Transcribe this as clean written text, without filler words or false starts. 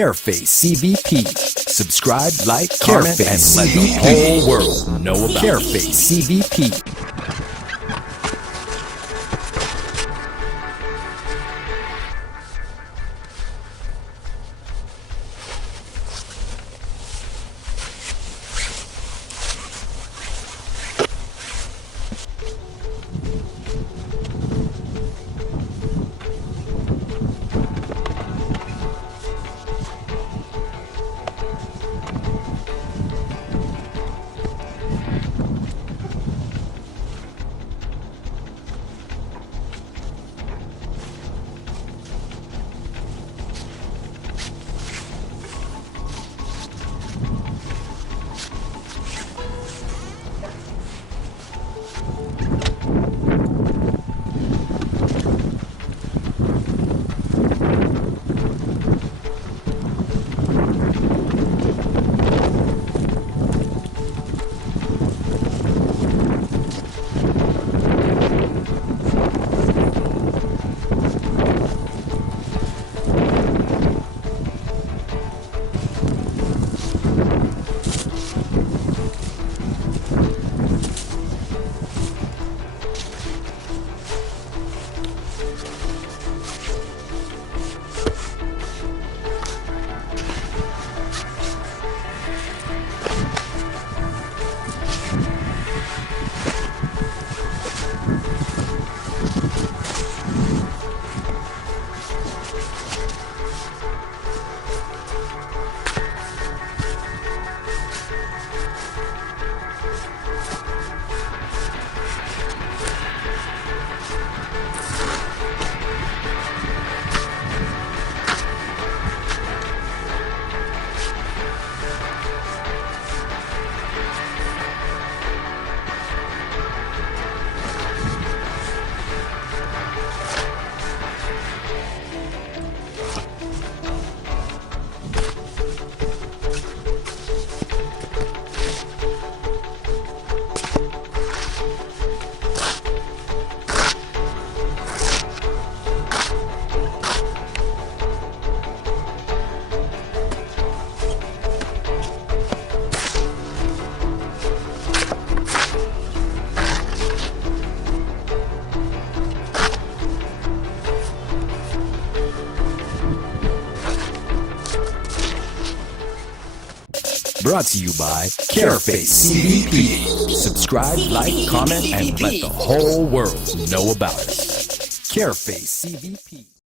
Careface CVP. Subscribe, like, comment, and let the whole world know about Careface CVP. Brought to you by Careface CVP. Subscribe, like, comment, and let the whole world know about us. Careface CVP.